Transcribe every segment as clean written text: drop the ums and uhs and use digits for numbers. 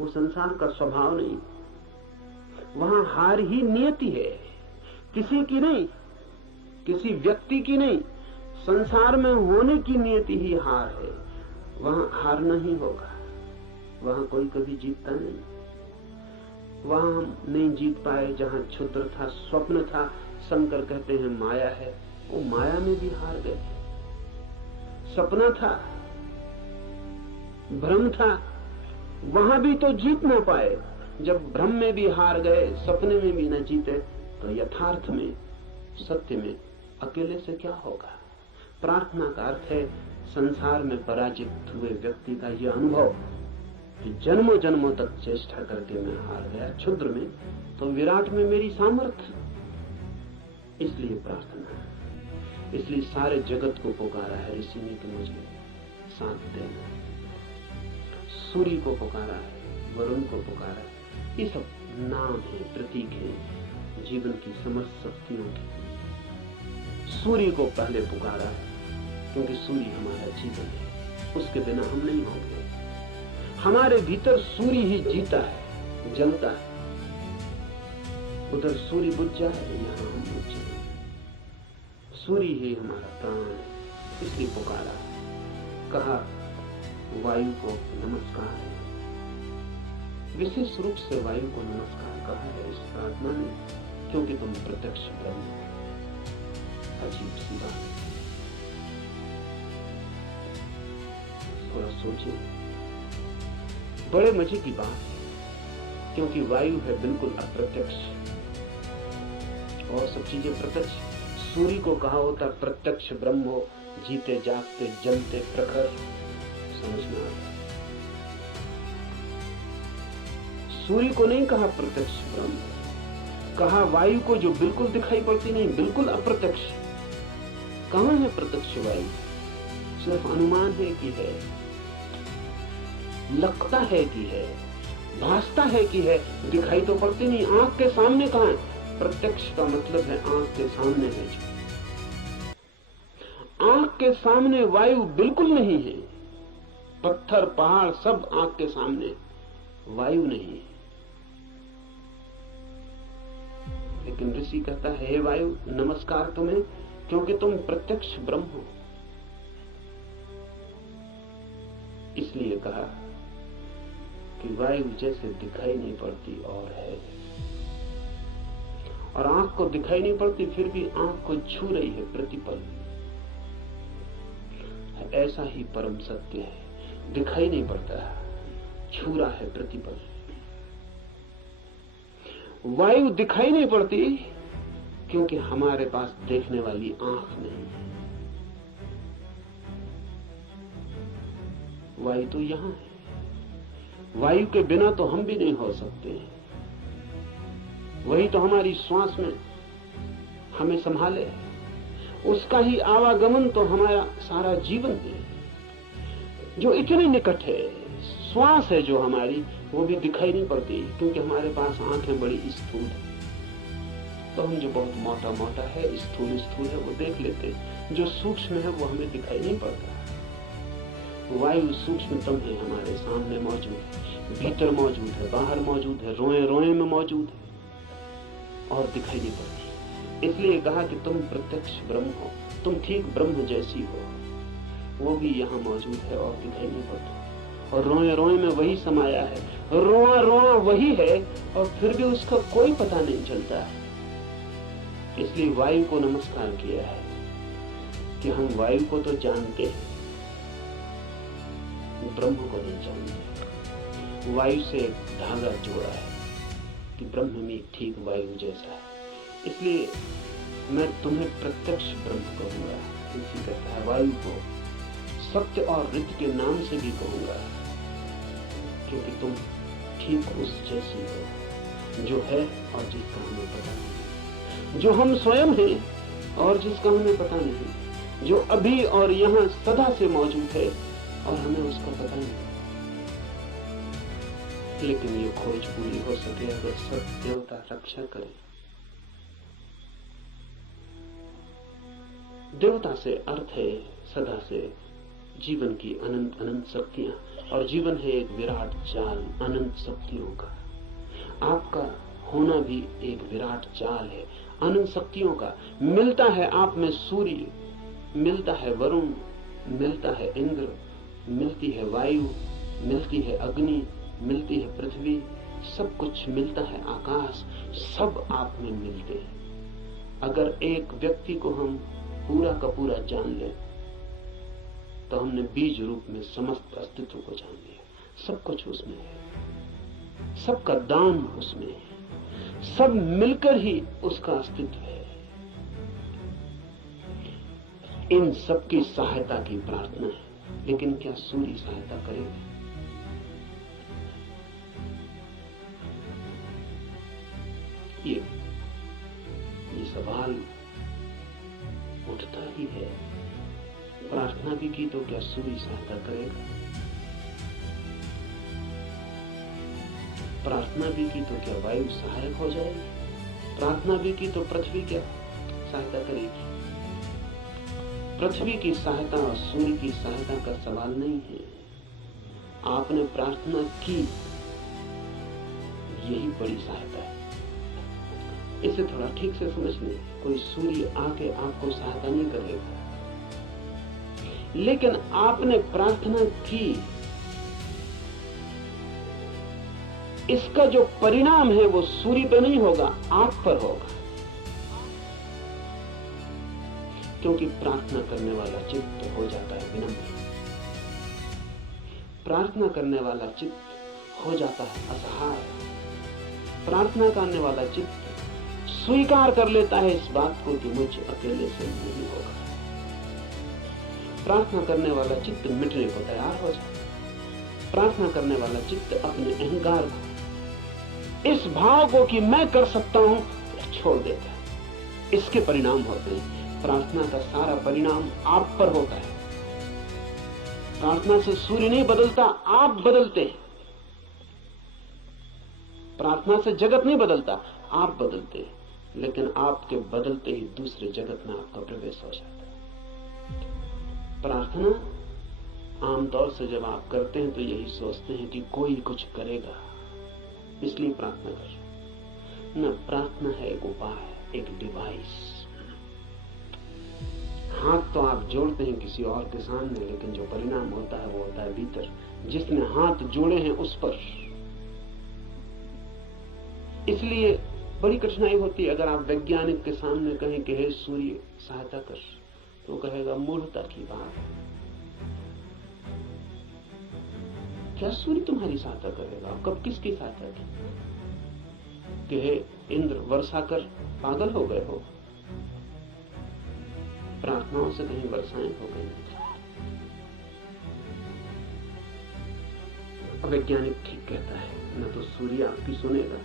वो संसार का स्वभाव नहीं। वहां हार ही नियति है, किसी की नहीं, किसी व्यक्ति की नहीं, संसार में होने की नियति ही हार है। वहां हारना ही होगा, वहां कोई कभी जीतता नहीं। वहां हम नहीं जीत पाए जहां क्षुद्र था, स्वप्न था, शंकर कहते हैं माया है, वो माया में भी हार गए। सपना था, भ्रम था, वहां भी तो जीत ना पाए। जब भ्रम में भी हार गए, सपने में भी न जीते, तो यथार्थ में, सत्य में अकेले से क्या होगा। प्रार्थना का अर्थ है संसार में पराजित हुए व्यक्ति का यह अनुभव कि जन्मों जन्मों तक चेष्टा करके मैं हार गया, क्षुद्र में तो विराट में मेरी सामर्थ्य। इसलिए प्रार्थना, इसलिए सारे जगत को पुकारा है ऋषि ने कि मुझे साथ देना। सूर्य को पुकारा है, वरुण को पुकारा है, ये सब नाम है, प्रतीक है जीवन की समस्त शक्तियों की। सूर्य को पहले पुकारा है क्योंकि सूर्य हमारा जीवन है, उसके बिना हम नहीं होंगे। हमारे भीतर सूर्य ही जीता है, जलता है। उधर सूर्य बुझ जाए, यहां हम बुझ जाए। सूर्य ही हमारा प्राण है, इसलिए पुकारा, कहा वायु को नमस्कार है। विशेष रूप से वायु को नमस्कार कहा है इस प्रार्थना में, क्योंकि तुम प्रत्यक्ष ब्रह्म हो। अजीब सी बात, थोड़ा सोचिए, बड़े मजे की बात है, क्योंकि वायु है बिल्कुल अप्रत्यक्ष और सब चीजें प्रत्यक्ष। सूर्य को कहा होता प्रत्यक्ष ब्रह्म हो, जीते जागते जलते प्रखर, समझ में आता। सूर्य को नहीं कहा प्रत्यक्ष ब्रह्म, कहा वायु को जो बिल्कुल दिखाई पड़ती नहीं, बिल्कुल अप्रत्यक्ष। कहां है प्रत्यक्ष वायु? सिर्फ अनुमान है कि है, लगता है कि है, भासता है कि है, दिखाई तो पड़ती नहीं। आंख के सामने कहां है? प्रत्यक्ष का मतलब है आंख के सामने है। जो आंख के सामने वायु बिल्कुल नहीं है, पत्थर पहाड़ सब आंख के सामने, वायु नहीं है। लेकिन ऋषि कहता है हे वायु नमस्कार तुम्हें, क्योंकि तुम प्रत्यक्ष ब्रह्म हो। इसलिए कहा कि वायु जैसे दिखाई नहीं पड़ती और है, और आंख को दिखाई नहीं पड़ती फिर भी आंख को छू रही है प्रतिपल। ऐसा ही परम सत्य है, दिखाई नहीं पड़ता, छू रहा है प्रतिपल। वायु दिखाई नहीं पड़ती क्योंकि हमारे पास देखने वाली आंख नहीं है। वायु तो यहां है, वायु के बिना तो हम भी नहीं हो सकते। वही तो हमारी श्वास में हमें संभाले, उसका ही आवागमन तो हमारा सारा जीवन है, जो इतने निकट है। श्वास है जो हमारी, वो भी दिखाई नहीं पड़ती क्योंकि हमारे पास आंखें बड़ी स्थूल है। तो हम जो बहुत मोटा मोटा है, स्थूल स्थूल है, वो देख लेते हैं। जो सूक्ष्म है वो हमें दिखाई नहीं पड़ता। वायु सूक्ष्मतम है, हमारे सामने मौजूद है, भीतर मौजूद है, बाहर मौजूद है, रोए रोए में मौजूद है और दिखाई नहीं पड़ती। इसलिए कहा कि तुम प्रत्यक्ष ब्रह्म हो, तुम ठीक ब्रह्म जैसी हो। वो भी यहाँ मौजूद है और दिखाई नहीं पड़ता, और रोए रोए में वही समाया है, रोआ रोआ वही है, और फिर भी उसका कोई पता नहीं चलता है। इसलिए वायु को नमस्कार किया है कि हम वायु को तो जानते हैं, ब्रह्म को नहीं जानते। वायु से एक धागा जोड़ा है कि ब्रह्म में ठीक वायु जैसा है। इसलिए मैं तुम्हें प्रत्यक्ष ब्रह्म कहूंगा। इसी कहता है वायु को सत्य और ऋत के नाम से भी कहूंगा, क्योंकि तुम ठीक उस जैसी हो जो है और जिसका हमें पता नहीं, जो हम स्वयं हैं और जिसका हमें पता नहीं, जो अभी और यहाँ सदा से मौजूद है और हमें उसका पता नहीं। लेकिन ये खोज पूरी हो सके अगर सब देवता रक्षा करें। देवता से अर्थ है सदा से जीवन की अनंत अनंत शक्तियां, और जीवन है एक विराट जाल अनंत शक्तियों का। आपका होना भी एक विराट जाल है अनंत शक्तियों का। मिलता है आप में सूर्य, मिलता है वरुण, मिलता है इंद्र, मिलती है वायु, मिलती है अग्नि, मिलती है पृथ्वी, सब कुछ मिलता है आकाश, सब आप में मिलते हैं। अगर एक व्यक्ति को हम पूरा का पूरा जान ले तो हमने बीज रूप में समस्त अस्तित्व को जान लिया। सब कुछ उसमें है, सबका दान उसमें है, सब मिलकर ही उसका अस्तित्व है। इन सब की सहायता की प्रार्थना है, लेकिन क्या सूर्य सहायता करेगा? ये सवाल उठता ही है। प्रार्थना भी की तो क्या सूर्य सहायता करेगा? प्रार्थना भी की तो क्या वायु सहायक हो जाएगी? प्रार्थना भी की तो पृथ्वी क्या सहायता करेगी? पृथ्वी की सहायता और सूर्य की सहायता का सवाल नहीं है। आपने प्रार्थना की, यही बड़ी सहायता है। इसे थोड़ा ठीक से समझ लें। कोई सूर्य आके आपको सहायता नहीं करेगा, लेकिन आपने प्रार्थना की, इसका जो परिणाम है वो सूर्य पर नहीं होगा, आप पर होगा। क्योंकि प्रार्थना करने वाला चित्त हो जाता है विनम्र, प्रार्थना करने वाला चित्त हो जाता है असहाय, प्रार्थना करने वाला चित्त स्वीकार कर लेता है इस बात को कि मुझ अकेले से नहीं होगा। प्रार्थना करने वाला चित्त मिटने को तैयार हो जाता है। प्रार्थना करने वाला चित्त अपने अहंकार को, इस भाव को कि मैं कर सकता हूं, छोड़ देता है। इसके परिणाम होते हैं। प्रार्थना का सारा परिणाम आप पर होता है। प्रार्थना से सूर्य नहीं बदलता, आप बदलते हैं। प्रार्थना से जगत नहीं बदलता, आप बदलते हैं। लेकिन आपके बदलते ही दूसरे जगत में आपका प्रवेश हो जाता है। प्रार्थना आमतौर से जब आप करते हैं तो यही सोचते हैं कि कोई कुछ करेगा, इसलिए प्रार्थना कर। न, प्रार्थना है एक उपाय, एक डिवाइस। हाथ तो आप जोड़ते हैं किसी और के सामने, लेकिन जो परिणाम होता है वो होता है भीतर, जिसने हाथ जोड़े हैं उस पर। इसलिए बड़ी कठिनाई होती है अगर आप वैज्ञानिक के सामने कहें कि हे सूर्य सहायता कर, तो कहेगा मूर्खता की बात। क्या सूर्य तुम्हारी सहायता करेगा? कब किसकी सहायता की? कि हे इंद्र वर्षा कर, पागल हो गए हो? प्रार्थनाओं से कहीं वर्षाएं हो गई? वैज्ञानिक ठीक कहता है, न तो सूर्य आपकी सुनेगा,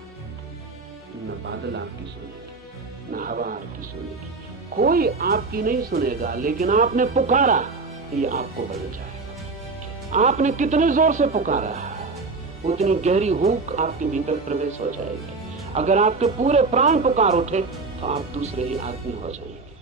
न बादल आपकी सुनेगी, न हवा आपकी सुनेगी, कोई आपकी नहीं सुनेगा। लेकिन आपने पुकारा, ये आपको बदल जाएगा। आपने कितने जोर से पुकारा, उतनी गहरी हूक आपके भीतर प्रवेश हो जाएगी। अगर आपके पूरे प्राण पुकार उठे तो आप दूसरे ही आदमी हो जाएंगे।